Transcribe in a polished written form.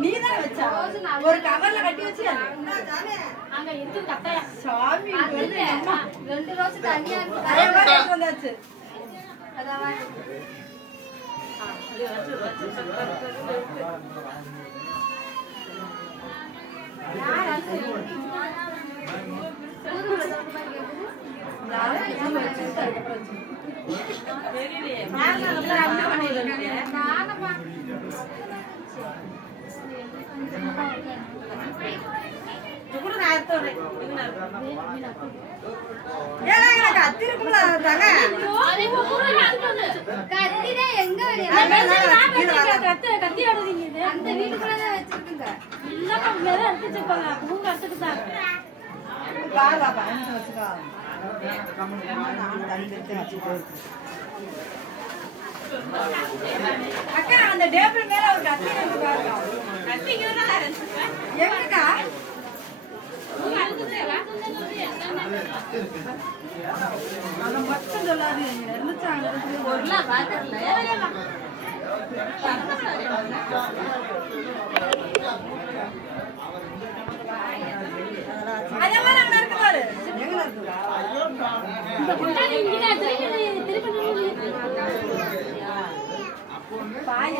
நீதான் வச்சா ஒரு கவர்ல கட்டி வச்சு அங்க இருக்கு கட்டையா சாமி ரெண்டு ரோஸ் தனியா இருக்கு வந்தாச்சு அதான் அக்கா அந்த டேபிள் மேல ஒரு கத்தி இருக்கு பாருங்க. கத்தி எங்கக்கா? அத மட்டும் சொல்லாதீங்க. இருந்துச்சாங்க ஒருல பாத்தறல. அதெல்லாம் அங்க இருக்கு பாரு. எங்க இருக்கு? இந்த குண்டாடி இங்க திருப்பி பாய